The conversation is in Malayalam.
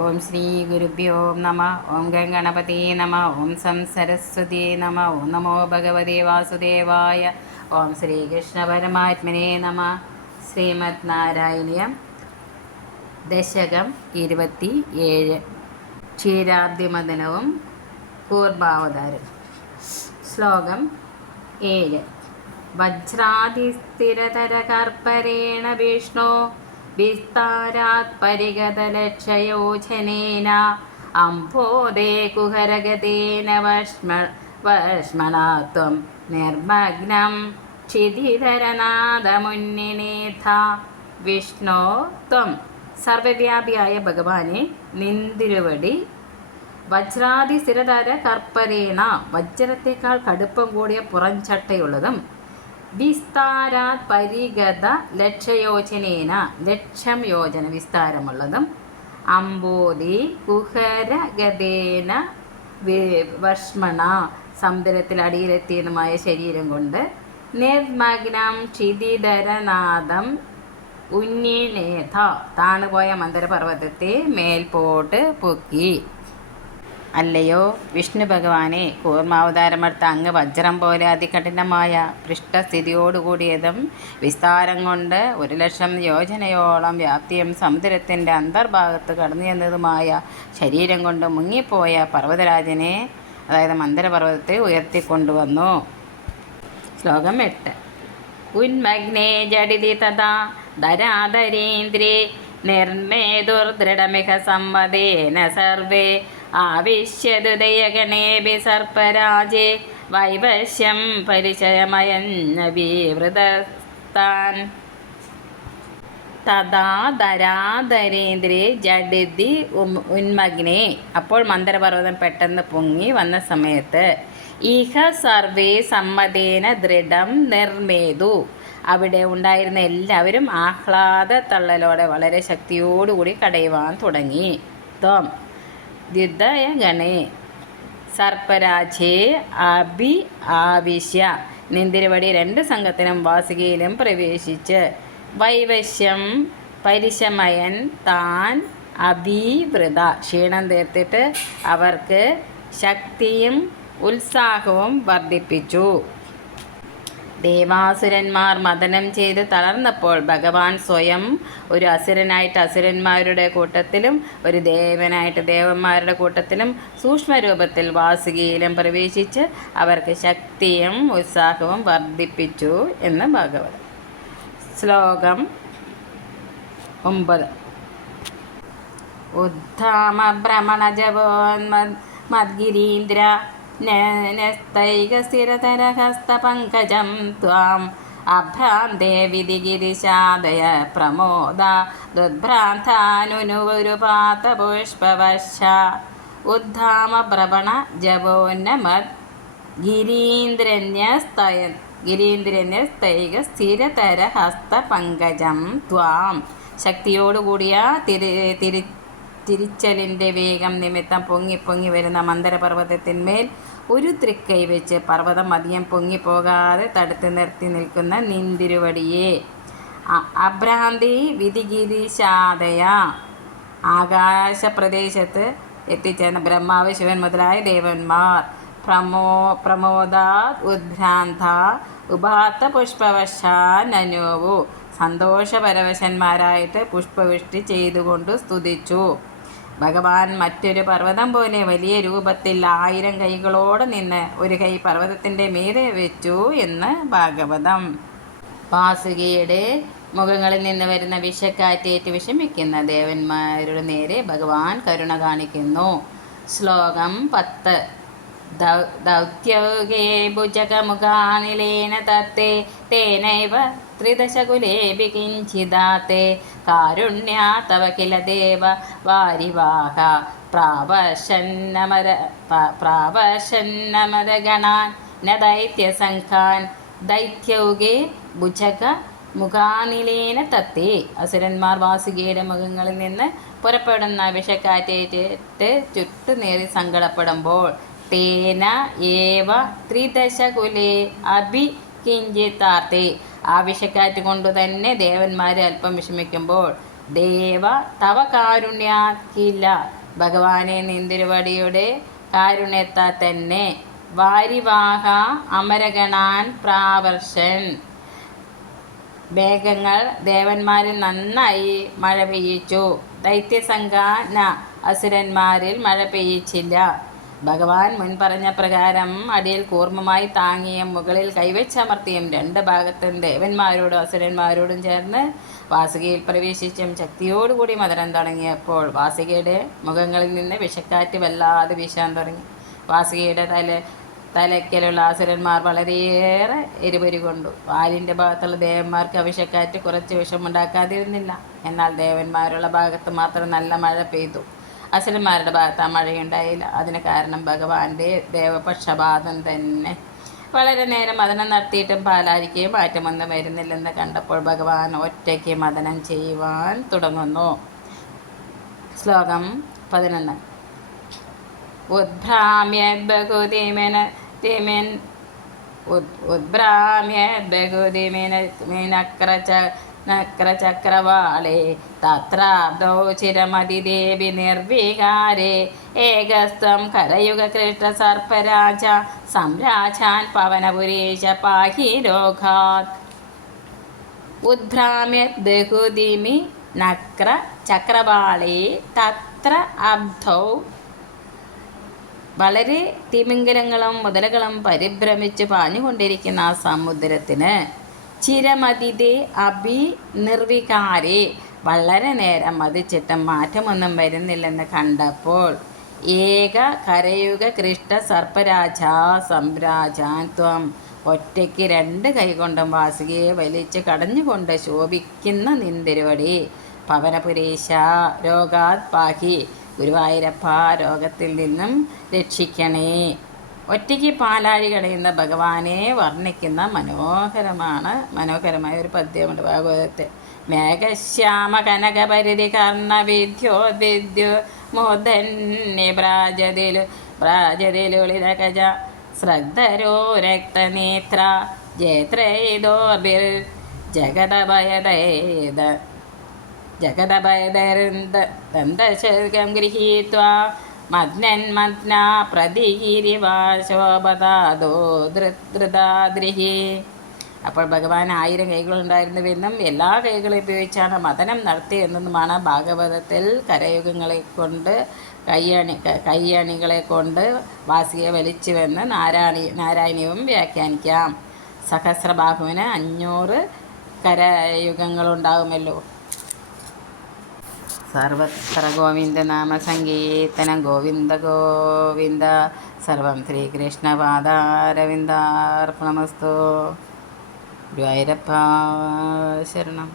ഓം ശ്രീ ഗുരുഭ്യോ നമ. ഓം ഗണപതി നമ. ഓം സം സരസ്വതി നമ. ഓം നമോ ഭഗവതേ വാസുദേവായ. ഓം ശ്രീകൃഷ്ണ പരമാത്മനേ നമ. ശ്രീമദ് നാരായണീയം ദശകം 27. ക്ഷീരാബ്ദിമദനവും കൂർഭാവതാരം. ശ്ലോകം 7. വജ്രാതിസ്ഥിരതരകർപ്പരേണ വിഷ്ണു വിസ്താരാത് പരിഗതലക്ഷയോജനേന അംഭോദേ കുഹരഗതേന വർഷ്മണാത്വം നിർമഗ്നം ക്ഷിതിധരനാദമുന്നിനേഥ. വിഷ്ണോ ത്വം, സർവവ്യാപിയായ ഭഗവാനെ നിന്തിരുവടി. വജ്രാതി സ്ഥിരതര കർപ്പരേണ, വജ്രത്തേക്കാൾ കടുപ്പം കൂടിയ പുറംചട്ടയുള്ളതും, വിസ്താരാത് പരിഗത ലക്ഷയോജനേന, ലക്ഷം യോജന വിസ്താരമുള്ളതും, അംബോധി കുഹരഗതേന വർഷ്മണ, സമുദ്രത്തിൽ അടിയിലെത്തിയതുമായ ശരീരം കൊണ്ട്, നിർമഗ്നം ക്ഷിതിധരനാദം ഉന്നേഥ, താണുപോയ മന്ദരപർവ്വതത്തെ മേൽപോട്ട് പൊക്കി. അല്ലയോ വിഷ്ണു ഭഗവാനെ, കൂർമാവതാരമെടുത്ത അങ്ങ് വജ്രം പോലെ അതികഠിനമായ പൃഷ്ഠസ്ഥിതിയോടുകൂടിയതും വിസ്താരം കൊണ്ട് 1,00,000 യോജനയോളം വ്യാപ്തിയും സമുദ്രത്തിൻ്റെ അന്തർഭാഗത്ത് കടന്നു ചെന്നതുമായ ശരീരം കൊണ്ട് മുങ്ങിപ്പോയ പർവ്വതരാജനെ, അതായത് മന്ദരപർവ്വതത്തെ ഉയർത്തിക്കൊണ്ടുവന്നു. ശ്ലോകം 8. ഉന്മഗ്നേ ജഡിതി തഥാ ധരാധരീന്ദ്രേ നിർമ്മേതുർദൃഢമിഹ സംവദേന സർവേ ആവിശ്യദുദയഗണേഭി സർപ്പരാജേ വൈവശ്യം പരിചയമയന്നവീവൃതസ്ഥാൻ. തഥാ ധരാധരേന്ദ്രേ ജഡിതി ഉന്മഗ്നേ, അപ്പോൾ മന്ദരപർവ്വതം പെട്ടെന്ന് പൊങ്ങി വന്ന സമയത്ത്, ഇഹ സർവേ സമ്മതേന ദൃഢം നിർമ്മേതു, അവിടെ ഉണ്ടായിരുന്ന എല്ലാവരും ആഹ്ലാദ തള്ളലോടെ വളരെ ശക്തിയോടുകൂടി കടയുവാൻ തുടങ്ങി. ത്വം ദ്വിതയഗണേ സർപ്പരാജേ അഭി ആവിശ്യ, നിന്തിരുവടി 2 സംഘത്തിനും വാസുകിയിലും പ്രവേശിച്ച്, വൈവശ്യം പരിശമയൻ താൻ അഭീവൃത, ക്ഷീണം തീർത്തിട്ട് അവർക്ക് ശക്തിയും ഉത്സാഹവും വർദ്ധിപ്പിച്ചു. ദേവാസുരന്മാർ മദനം ചെയ്ത് തളർന്നപ്പോൾ ഭഗവാൻ സ്വയം ഒരു അസുരനായിട്ട് അസുരന്മാരുടെ കൂട്ടത്തിലും ഒരു ദേവനായിട്ട് ദേവന്മാരുടെ കൂട്ടത്തിലും സൂക്ഷ്മരൂപത്തിൽ വാസുകിയിലും പ്രവേശിച്ച് അവർക്ക് ശക്തിയും ഉത്സാഹവും വർദ്ധിപ്പിച്ചു എന്ന് ഭാഗവതം. ശ്ലോകം 9. ഉദ്ധാമ ഭ്രമണജവോന്മദ്ഗിരീന്ദ്ര നസ്തൈകസ്ഥിരതരഹസ്തപങ്കജം ത്വാം അഭ്രാന്തേ വിധിഗിരിശാദയ പ്രമോദ ദുദ്ഭ്രാന്താനുനുരുപാതപുഷ്പവശ്ച. ഉദ്ധാമ ഭ്രമണ ജവോന്നമത് ഗിരീന്ദ്രന്യസ്തൈക സ്ഥിരതരഹസ്തപങ്കജം ത്വാം, ശക്തിയോടുകൂടിയ തിരിച്ചലിൻ്റെ വേഗം നിമിത്തം പൊങ്ങി വരുന്ന മന്ദരപർവ്വതത്തിന്മേൽ ഒരു തൃക്കൈ വെച്ച് പർവ്വതം അധികം പൊങ്ങിപ്പോകാതെ തടുത്ത് നിർത്തി നിൽക്കുന്ന നിന്തിരുവടിയെ. അഭ്രാന്തി വിധിഗിരിശാദയ, ആകാശപ്രദേശത്ത് എത്തിച്ചേർന്ന ബ്രഹ്മാവ് ശിവൻ മുതലായ ദേവന്മാർ, പ്രമോദാ ഉദ്ഭ്രാന്ത ഉപാത്ത പുഷ്പവശാനനുവു, സന്തോഷപരവശന്മാരായിട്ട് പുഷ്പവൃഷ്ടി ചെയ്തുകൊണ്ട് സ്തുതിച്ചു. ഭഗവാൻ മറ്റൊരു പർവ്വതം പോലെ വലിയ രൂപത്തിൽ 1000 കൈകളോടെ നിന്ന് ഒരു കൈ പർവ്വതത്തിൻ്റെ മീതെ വെച്ചു എന്ന് ഭാഗവതം. വാസുകിയുടെ മുഖങ്ങളിൽ നിന്ന് വരുന്ന വിഷക്കാറ്റേറ്റ് വിഷമിക്കുന്ന ദേവന്മാരുടെ നേരെ ഭഗവാൻ കരുണ കാണിക്കുന്നു. ശ്ലോകം 10. ദൗത്യൗകേ ഭുജകമുഖാനിലേന തത്തേ തേനൈവ ത്രിദശകുലേഭി കിഞ്ചിദാത്തെ കാരുണ്യാ തവ കില ദേവ വാരിവാഹ പ്രാവശ്യന്നമദഗണാൻ ന ദൈത്യസംഘാൻ. ദൈത്യൗകേ ഭുജക മുഖാനിലേന തത്തേ, അസുരന്മാർ വാസുകിയുടെ മുഖങ്ങളിൽ നിന്ന് പുറപ്പെടുന്ന വിഷക്കാറ്റേറ്റ് ചുട്ടുനേറി സങ്കടപ്പെടുമ്പോൾ, തേന ഏവ ത്രിദശകുലേ അഭി കിഞ്ചിത്താർത്തേ, ആ വിഷക്കാറ്റ് കൊണ്ടു തന്നെ ദേവന്മാർ അല്പം വിഷമിക്കുമ്പോൾ ദേവ തവ കാരുണ്യാക്കില്ല. ഭഗവാനെ നിന്തിരുവടിയുടെ കാരുണ്യത്താൽ തന്നെ. വാരിവാഹ അമരഗണാൻ പ്രാവർഷൻ. മേഘങ്ങൾ ദേവന്മാരിൽ നന്നായി മഴ പെയ്യിച്ചു. ദൈത്യസംഘാന അസുരന്മാരിൽ മഴ പെയ്യിച്ചില്ല. ഭഗവാൻ മുൻപറഞ്ഞ പ്രകാരം അടിയിൽ കൂർമ്മമായി താങ്ങിയും മുകളിൽ കൈവച്ചമർത്തിയും രണ്ട് ഭാഗത്തും ദേവന്മാരോടും അസുരന്മാരോടും ചേർന്ന് വാസുകിയിൽ പ്രവേശിച്ചും ശക്തിയോടുകൂടി മദനം തുടങ്ങിയപ്പോൾ വാസുകിയുടെ മുഖങ്ങളിൽ നിന്ന് വിഷക്കാറ്റ് വല്ലാതെ വീശാൻ തുടങ്ങി. വാസുകിയുടെ തലയ്ക്കലുള്ള അസുരന്മാർ വളരെയേറെ എരിപൊരി കൊണ്ടു. വാലിൻ്റെ ഭാഗത്തുള്ള ദേവന്മാർക്ക് വിഷക്കാറ്റ് കുറച്ച് വിഷമുണ്ടാക്കാതിരുന്നില്ല. എന്നാൽ ദേവന്മാരുള്ള ഭാഗത്ത് മാത്രം നല്ല മഴ പെയ്തു. അസുരന്മാരുടെ ഭാഗത്ത് ആ മഴയുണ്ടായില്ല. അതിന് കാരണം ഭഗവാന്റെ ദേവപക്ഷപാതം തന്നെ. വളരെ നേരം മദനം നടത്തിയിട്ടും പാലാരിക്ക് മാറ്റമൊന്നും വരുന്നില്ലെന്ന് കണ്ടപ്പോൾ ഭഗവാൻ ഒറ്റയ്ക്ക് മദനം ചെയ്യുവാൻ തുടങ്ങുന്നു. ശ്ലോകം 11. നക്രചക്രവാളേ തത്രാബ്ദൗ ചിരമതിദേവി നിർവികാരേ ഏകസ്ത്വം കരയുഗകൃഷ്ണസർപ്പരാജ സംരാജാൻ പവനപുരീശ പാഹി രോഗാത്. ഉദ്ഭ്രാമ്യത് ബഹുദിമി നക്രചക്രവാളേ തത്ര അബ്ധൗ. വളരെ തിമിംഗലങ്ങളും മുതലകളും പരിഭ്രമിച്ച് പാഞ്ഞുകൊണ്ടിരിക്കുന്ന ആ സമുദ്രത്തിന് ചിരമതിതെ അഭി നിർവികാരെ വളരെ നേരം മതിച്ചിട്ടും മാറ്റമൊന്നും വരുന്നില്ലെന്ന് കണ്ടപ്പോൾ ഏക കരയുഗ കൃഷ്ണ സർപ്പരാജ സംരാജാൻ ത്വം. ഒറ്റയ്ക്ക് രണ്ട് കൈകൊണ്ടും വാസുകിയെ വലിച്ച് കടഞ്ഞുകൊണ്ട് ശോഭിക്കുന്ന നിന്തിരുവടി പവനപുരീശ രോഗാത് പാഹി. ഗുരുവായൂരപ്പ രോഗത്തിൽ നിന്നും രക്ഷിക്കണേ. ഒറ്റയ്ക്ക് പാലാഴി കളയുന്ന ഭഗവാനെ വർണ്ണിക്കുന്ന മനോഹരമായ ഒരു പദ്യമുണ്ട് ഭാഗവതത്തിൽ. മേഘശ്യാമ കനകപരിധി കർണവിദ്യോദിദ്യോ മോദന്യ പ്രാജതിലുളിരകജ ശ്രദ്ധരോ രക്തനേത്ര ജയത്രൈതോഭിർ ജഗദഭയദന്തശകം ഗൃഹീത്വാ മഗ്നന്മഗ്ന പ്രതിഗിരിവാശോപതാദോ ധൃതാദ്രിഹി. അപ്പോൾ ഭഗവാൻ 1000 കൈകളുണ്ടായിരുന്നുവെന്നും എല്ലാ കൈകളും ഉപയോഗിച്ചാണ് മദനം നടത്തിയെന്നുമാണ് ഭാഗവതത്തിൽ കയ്യണികളെ കൊണ്ട് വാസിയെ വലിച്ചുവെന്ന് നാരായണീയവും വ്യാഖ്യാനിക്കാം. സഹസ്രബാഹുവിന് 500 കരയുഗങ്ങളുണ്ടാകുമല്ലോ. സർവത്ര ഗോവിന്ദനാമ സങ്കീർത്തനം. ഗോവിന്ദ ഗോവിന്ദ. സർവം ശ്രീകൃഷ്ണപാദാരവിന്ദാർപ്പണമസ്തു. ഗുരുവായൂരപ്പ ശരണം.